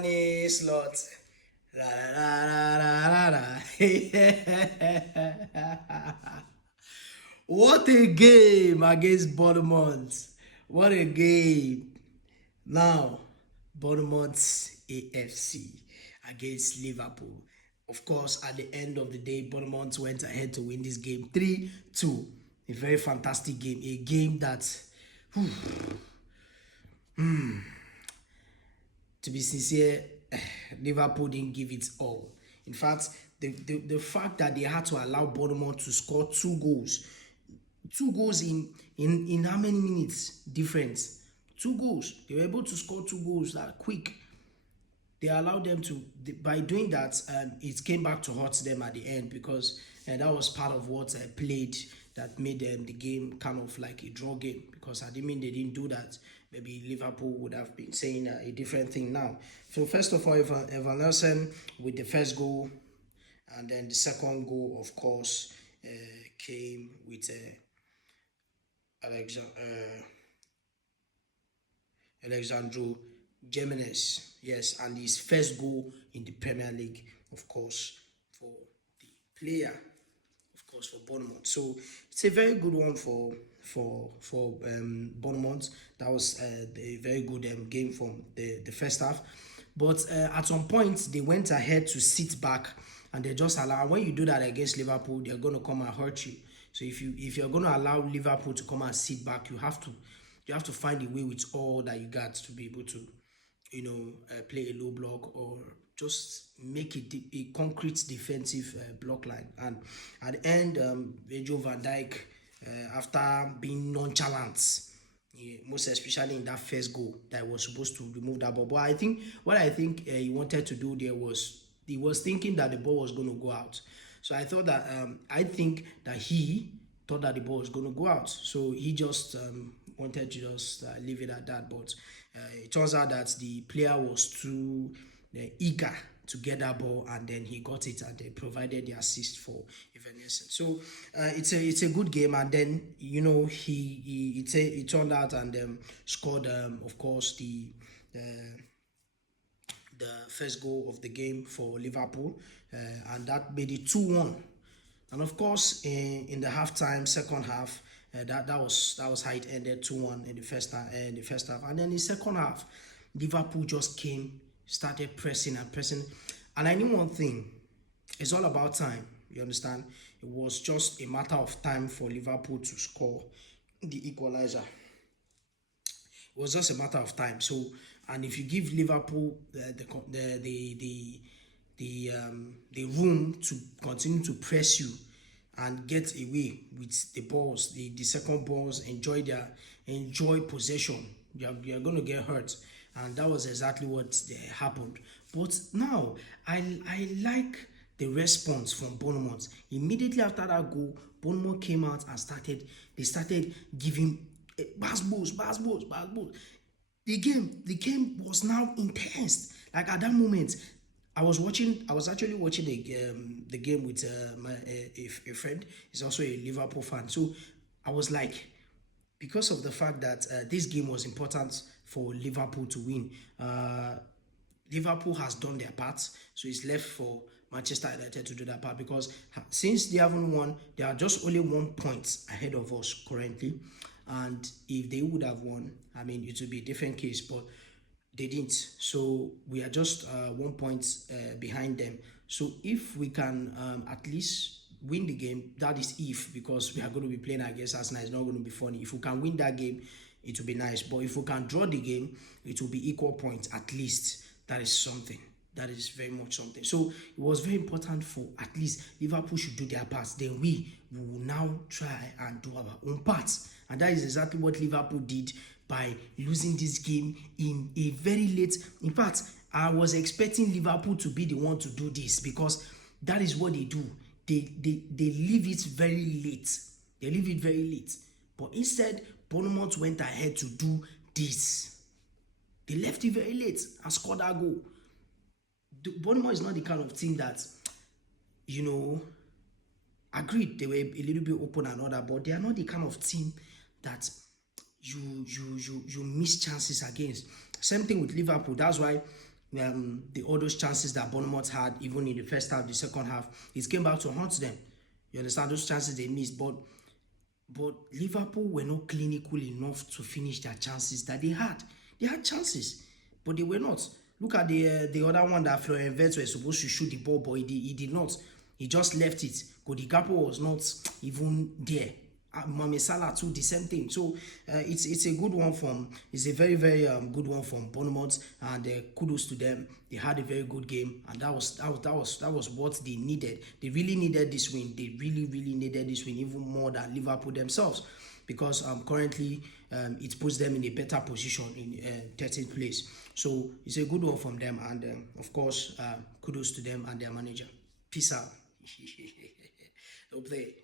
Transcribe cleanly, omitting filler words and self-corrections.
Money slot. La la la la la la. What a game against Bournemouth. What a game. Now, Bournemouth AFC against Liverpool. Of course, at the end of the day, Bournemouth went ahead to win this game 3-2. A very fantastic game. A game that, to be sincere, Liverpool didn't give it all. In fact, the fact that they had to allow Bournemouth to score two goals in how many minutes difference? Two goals. They were able to score two goals that quick. They allowed them to, by doing that, it came back to hurt them at the end because that was part of what played that made them the game kind of like a draw game. Because I didn't mean they didn't do that, maybe Liverpool would have been saying a different thing now. So first of all, Evan Nelson with the first goal, and then the second goal, of course, came with Alexandro Jimenez, yes, and his first goal in the Premier League, of course, for the player, of course, for Bournemouth. So it's a very good one for Bournemouth. That was a very good game from the first half. But at some point, they went ahead to sit back, and they just allow. When you do that against Liverpool, they're going to come and hurt you. So if you're going to allow Liverpool to come and sit back, you have to find a way with all that you got to be able to, play a low block or just make a concrete defensive block line. And at the end, Virgil van Dijk, after being nonchalant, most especially in that first goal that was supposed to remove that ball. But I think he wanted to do there was he was thinking that the ball was going to go out. So I think that he thought that the ball was going to go out. So he just wanted to just leave it at that. But it turns out that the player was too eager to get that ball, and then he got it, and they provided the assist for Evanescent. So it's a good game, and then it turned out and scored of course the first goal of the game for Liverpool, and that made it 2-1. And of course, in the halftime, second half, that was how it ended 2-1 in the first half. And then in the second half, Liverpool just started pressing and pressing. And I knew one thing: it's all about time. You understand? It was just a matter of time for Liverpool to score the equalizer. It was just a matter of time. So, and if you give Liverpool the room to continue to press you and get away with the balls, the second balls, enjoy possession, you're going to get hurt. And that was exactly what happened. But now I like the response from Bournemouth. Immediately after that goal, Bournemouth came out and started giving pass balls. The game was now intense. Like at that moment, I was actually watching the game with a friend. He's also a Liverpool fan. So I was like, because of the fact that this game was important for Liverpool to win, Liverpool has done their part, so it's left for Manchester United to do that part, because since they haven't won, they are just only 1 point ahead of us currently. And if they would have won, I mean, it would be a different case, but they didn't. So we are just 1 point behind them. So if we can at least win the game, that is if, because we are going to be playing against Arsenal, it's not going to be funny. If we can win that game, it will be nice. But if we can draw the game, it will be equal points at least. That is something. That is very much something. So it was very important for at least Liverpool should do their part. Then we will now try and do our own part. And that is exactly what Liverpool did by losing this game in a very late. In fact, I was expecting Liverpool to be the one to do this, because that is what they do. They leave it very late. But instead, Bournemouth went ahead to do this. They left it very late and scored that goal. Bournemouth is not the kind of team that, agreed, they were a little bit open and all that, but they are not the kind of team that you miss chances against. Same thing with Liverpool. That's why all those chances that Bournemouth had, even in the first half, the second half, it came back to haunt them. You understand, those chances they missed, but Liverpool were not clinical enough to finish their chances that they had. They had chances, but they were not. Look at the other one that Florian Wirtz was supposed to shoot the ball, but he did not. He just left it. Cody Gakpo was not even there. Mohamed Salah too, the same thing. So it's a good one it's a very very good one from Bournemouth, and kudos to them. They had a very good game, and that was what they needed. They really needed this win. They really needed this win even more than Liverpool themselves, because currently it puts them in a better position in 13th place. So it's a good one from them, and of course kudos to them and their manager. Peace out. Don't play.